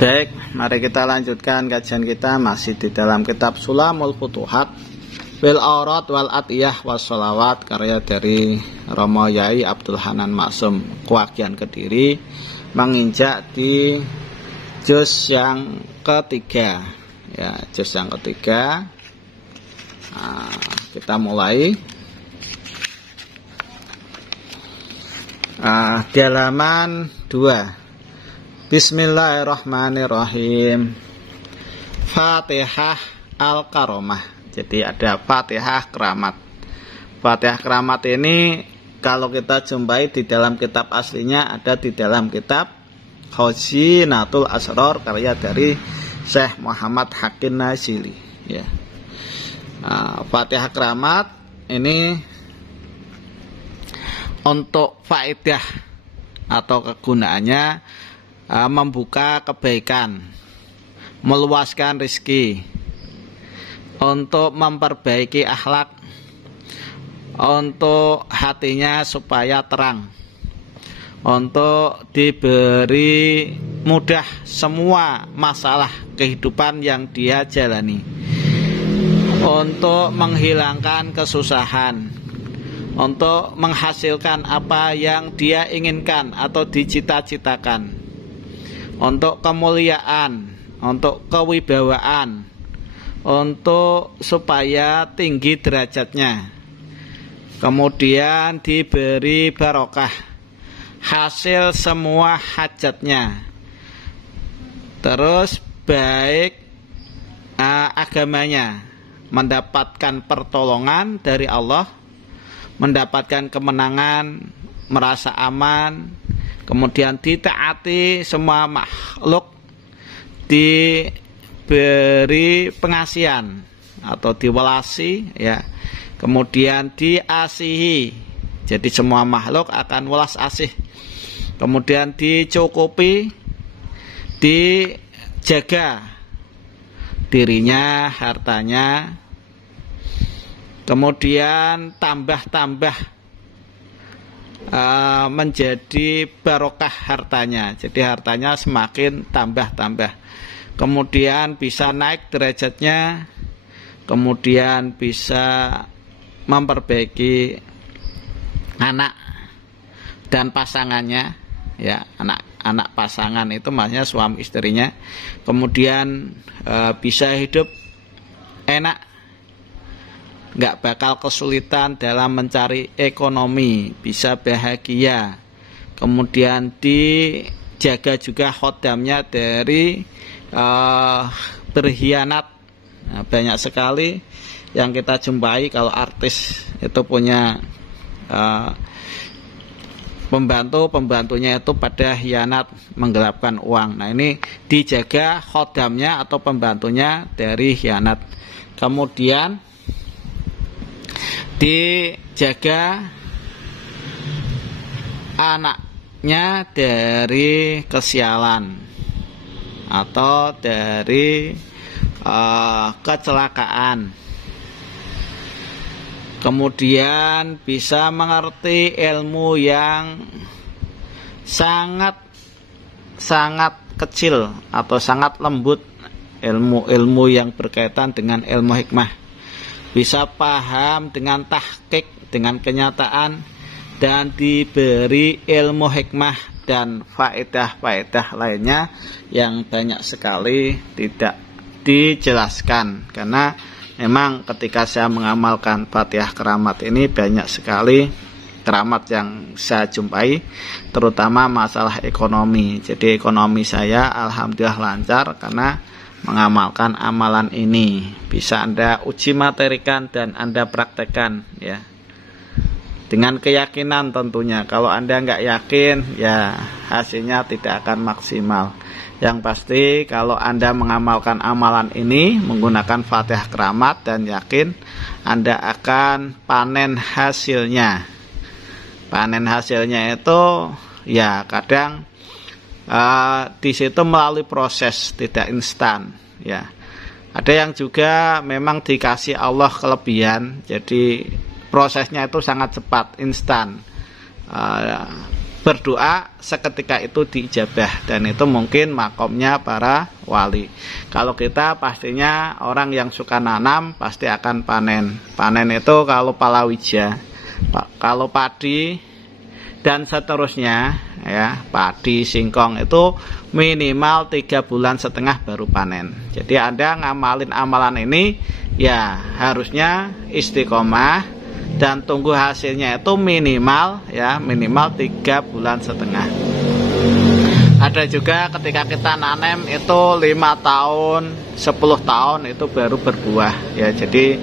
Baik, mari kita lanjutkan kajian kita masih di dalam kitab Sulamul Futuhat Bil Aurat wal Atiyah was Sholawat, karya dari Romo Yai Abdul Hanan Maksum, Kewakian Kediri, menginjak di juz yang ketiga. Ya, juz yang ketiga. Nah, kita mulai. Di halaman 2. Bismillahirrahmanirrahim. Fatihah Al-Karomah. Jadi ada Fatihah Keramat. Fatihah Keramat ini kalau kita jumpai di dalam kitab aslinya, ada di dalam kitab Khazinatul Asrar, karya dari Syekh Muhammad Hakim Nazili. Ya. Fatihah Keramat ini untuk faedah atau kegunaannya membuka kebaikan, meluaskan rezeki, untuk memperbaiki akhlak, untuk hatinya supaya terang, untuk diberi mudah semua masalah kehidupan yang dia jalani, untuk menghilangkan kesusahan, untuk menghasilkan apa yang dia inginkan atau dicita-citakan, untuk kemuliaan, untuk kewibawaan, untuk supaya tinggi derajatnya, kemudian diberi barokah, hasil semua hajatnya, terus baik agamanya, mendapatkan pertolongan dari Allah, mendapatkan kemenangan, merasa aman, kemudian ditaati semua makhluk, diberi pengasihan atau diwelasi, ya, kemudian diasihi, jadi semua makhluk akan welas asih, kemudian dicukupi, dijaga dirinya, hartanya, kemudian tambah-tambah menjadi barokah hartanya, jadi hartanya semakin tambah-tambah, kemudian bisa naik derajatnya, kemudian bisa memperbaiki anak dan pasangannya, ya, anak pasangan itu maksudnya suami istrinya, kemudian bisa hidup enak, nggak bakal kesulitan dalam mencari ekonomi, bisa bahagia, kemudian dijaga juga khodamnya dari berkhianat. Nah, banyak sekali yang kita jumpai kalau artis itu punya pembantunya itu pada khianat, menggelapkan uang. Nah, ini dijaga khodamnya atau pembantunya dari khianat, kemudian dijaga anaknya dari kesialan atau dari kecelakaan, kemudian bisa mengerti ilmu yang sangat kecil atau sangat lembut, ilmu yang berkaitan dengan ilmu hikmah, bisa paham dengan tahqiq, dengan kenyataan, dan diberi ilmu hikmah dan faedah-faedah lainnya yang banyak sekali tidak dijelaskan. Karena memang ketika saya mengamalkan Fatihah Keramat ini, banyak sekali keramat yang saya jumpai, terutama masalah ekonomi. Jadi ekonomi saya alhamdulillah lancar karena mengamalkan amalan ini. Bisa Anda uji materikan dan Anda praktekkan, ya, dengan keyakinan tentunya. Kalau Anda nggak yakin, ya hasilnya tidak akan maksimal. Yang pasti kalau Anda mengamalkan amalan ini menggunakan Fatihah Keramat dan yakin, Anda akan panen hasilnya. Panen hasilnya itu ya kadang di situ melalui proses, tidak instan, ya. Ada yang juga memang dikasih Allah kelebihan, jadi prosesnya itu sangat cepat, instan. berdoa seketika itu diijabah, dan itu mungkin makomnya para wali. Kalau kita pastinya orang yang suka nanam pasti akan panen. Panen itu kalau palawija, kalau padi dan seterusnya ya, padi, singkong itu minimal 3,5 bulan baru panen. Jadi Anda ngamalin amalan ini ya harusnya istiqomah dan tunggu hasilnya itu minimal 3,5 bulan. Ada juga ketika kita nanem itu 5 tahun 10 tahun itu baru berbuah ya. Jadi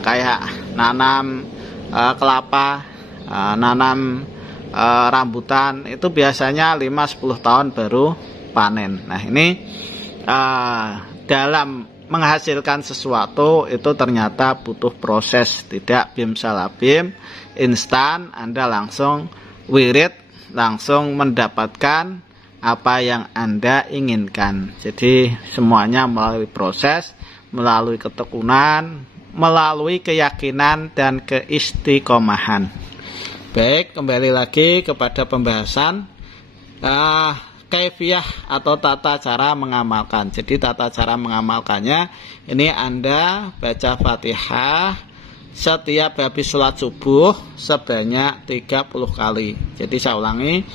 kayak nanam kelapa, nanam rambutan itu biasanya 5-10 tahun baru panen. Nah ini dalam menghasilkan sesuatu itu ternyata butuh proses, tidak bim salabim instan Anda langsung wirid, langsung mendapatkan apa yang Anda inginkan. Jadi semuanya melalui proses, melalui ketekunan, melalui keyakinan dan keistiqomahan. Baik, kembali lagi kepada pembahasan kaifiyah atau tata cara mengamalkan. Jadi tata cara mengamalkannya ini Anda baca Fatihah setiap habis sholat subuh sebanyak 30 kali. Jadi saya ulangi,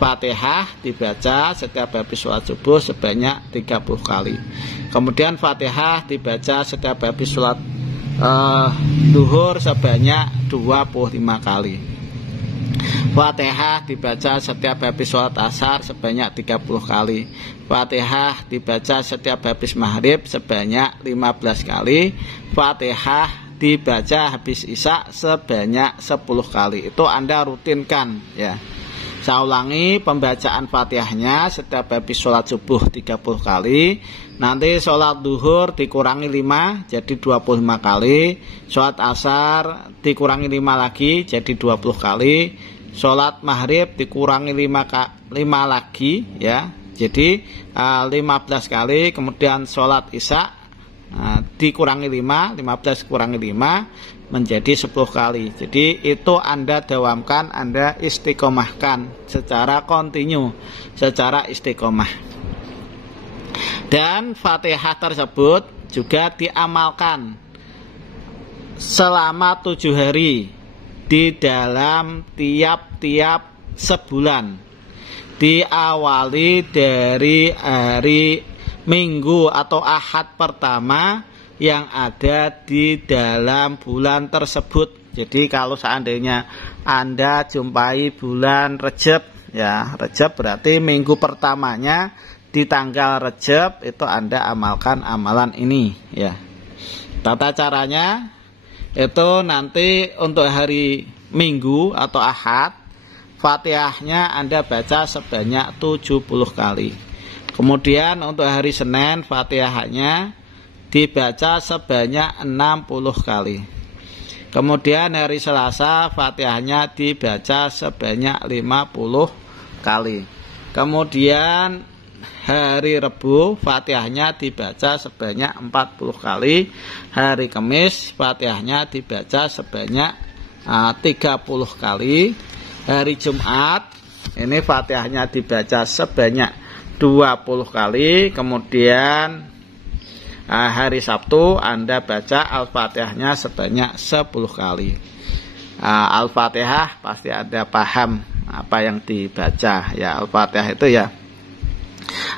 Fatihah dibaca setiap habis sholat subuh sebanyak 30 kali. Kemudian Fatihah dibaca setiap habis sholat duhur sebanyak 25 kali. Fatihah dibaca setiap habis sholat asar sebanyak 30 kali. Fatihah dibaca setiap habis maghrib sebanyak 15 kali. Fatihah dibaca habis isya sebanyak 10 kali. Itu Anda rutinkan ya. Saya ulangi, pembacaan Fatihahnya setiap habis sholat subuh 30 kali. Nanti sholat duhur dikurangi 5 jadi 25 kali. Sholat asar dikurangi 5 lagi jadi 20 kali. Sholat maghrib dikurangi 5 lagi ya, jadi 15 kali. Kemudian sholat isya dikurangi 5, 15 kurangi 5 menjadi 10 kali. Jadi itu Anda dawamkan, Anda istiqomahkan secara kontinu, secara istiqomah. Dan Fatihah tersebut juga diamalkan selama 7 hari di dalam tiap-tiap sebulan, diawali dari hari Minggu atau Ahad pertama yang ada di dalam bulan tersebut. Jadi kalau seandainya Anda jumpai bulan Rejab ya, Rejab berarti minggu pertamanya di tanggal Rejab itu Anda amalkan amalan ini ya. Tata caranya itu nanti untuk hari Minggu atau Ahad, Fatihahnya Anda baca sebanyak 70 kali. Kemudian untuk hari Senin, Fatihahnya dibaca sebanyak 60 kali. Kemudian hari Selasa, Fatihahnya dibaca sebanyak 50 kali. Kemudian hari Rebu, Fatihahnya dibaca sebanyak 40 kali. Hari Kamis, Fatihahnya dibaca sebanyak 30 kali. Hari Jumat, ini Fatihahnya dibaca sebanyak 20 kali. Kemudian hari Sabtu Anda baca Al-Fatihahnya sebanyak 10 kali. Al-Fatihah pasti Anda paham apa yang dibaca ya. Al-Fatihah itu ya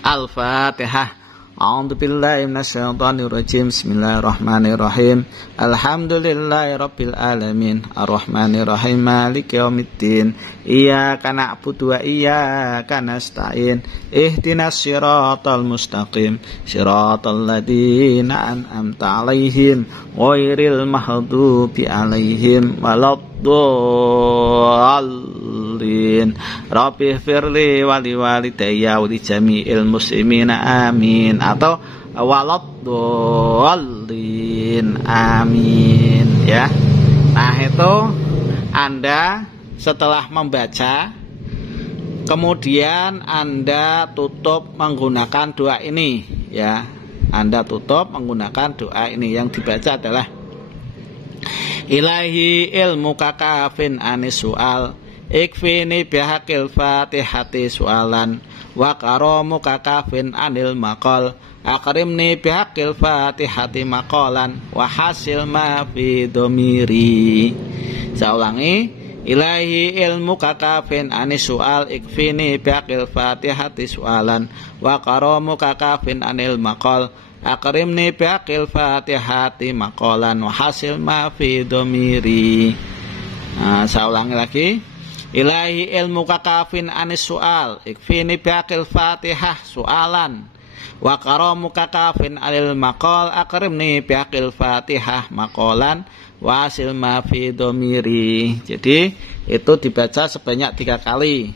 Al-Fatihah. A'udzubillahi minasyaitonirrajim. Bismillahirrahmanirrahim. Alhamdulillahirabbil alamin. Arrahmanirrahim. Maliki yaumiddin. Iyyaka na'budu wa iyyaka nasta'in. Ihdinas siratal mustaqim. Siratal ladzina an'amta 'alaihim ghairil maghdubi 'alaihim waladdallin. Rabbi firli wali walidayya wa li jami'il muslimina amin, atau waladdallin amin ya. Nah itu Anda setelah membaca kemudian Anda tutup menggunakan doa ini ya. Anda tutup menggunakan doa ini, yang dibaca adalah Ilahi ilmu kakafin anis su'al, ikfini bihaqil fatihati sualan wa karamuka kafin anil maqal akrimni bihaqil fatihati maqalan wa hasil ma fi dhamiri. Saya ulangi, ilahi ilmu kakafin anis sual ikfini bihaqil fatihati sualan wa karamuka kafin anil maqal akrimni bihaqil fatihati maqalan wa hasil ma fi dhamiri. Saya ulangi lagi, ilahi ilmu kakafin anis sual ikfini bihaqil fatihah sualan wa karamuka kafin anil maqal akrimni bihaqil fatihah maqalan wasil ma fi dhamiri. Jadi itu dibaca sebanyak 3 kali.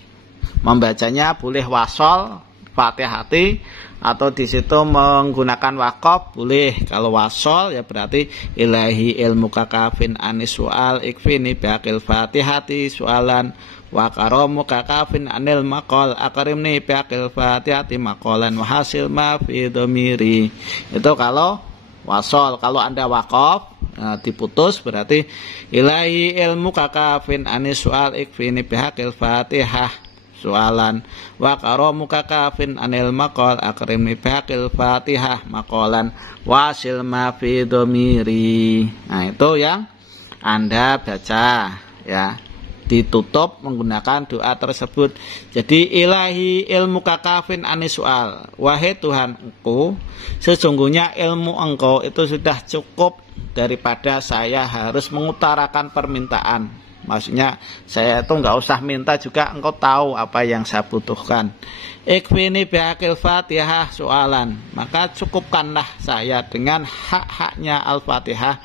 Membacanya boleh wasol fatihati atau di situ menggunakan waqaf boleh. Kalau wasol ya berarti ilahi ilmu kakafin anis sual ikfini bihaqil fatihati sualan wa karamuka kafin anil maqal akrimni bihaqil fatihati maqalan wa hasil ma fi dhamiri. Itu kalau wasol. Kalau Anda waqaf diputus berarti ilahi ilmu kakafin anis sual ikfini bihaqil fatihah sualan wa karamuka kafin anil maqal akrimni bihaqil fatihah maqalan wasil ma fi dhamiri. Nah, itu yang Anda baca ya, ditutup menggunakan doa tersebut. Jadi ilahi ilmu kakafin anis sual, wahai Tuhan engkau, sesungguhnya ilmu engkau itu sudah cukup daripada saya harus mengutarakan permintaan. Maksudnya saya itu nggak usah minta juga, engkau tahu apa yang saya butuhkan. Ikfini bihaqil fatihah sualan, maka cukupkanlah saya dengan hak-haknya al-fatihah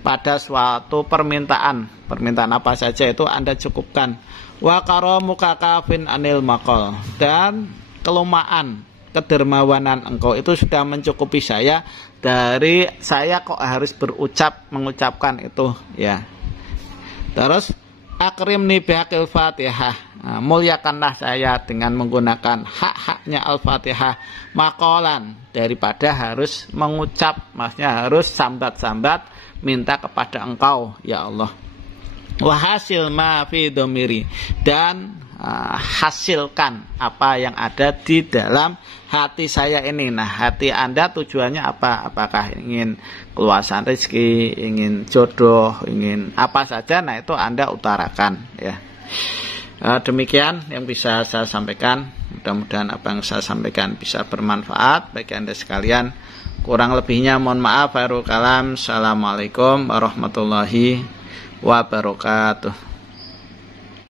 pada suatu permintaan. Permintaan apa saja itu Anda cukupkan. Wa karamuka kafin anil maqal, dan kelumaan kedermawanan engkau itu sudah mencukupi saya dari saya kok harus mengucapkan itu ya. Terus akrimni bihaqil fatihah, muliakanlah saya dengan menggunakan hak-haknya al-fatihah maqalan, daripada harus mengucap, maksudnya harus sambat-sambat minta kepada engkau ya Allah. Wahasil ma fi dhamiri, dan hasilkan apa yang ada di dalam hati saya ini. Nah, hati Anda tujuannya apa? Apakah ingin keluasan rezeki, ingin jodoh, ingin apa saja? Nah, itu Anda utarakan ya. Demikian yang bisa saya sampaikan. Mudah-mudahan apa yang saya sampaikan bisa bermanfaat bagi Anda sekalian. Kurang lebihnya mohon maaf. Khairul kalam. Assalamualaikum warahmatullahi wabarakatuh.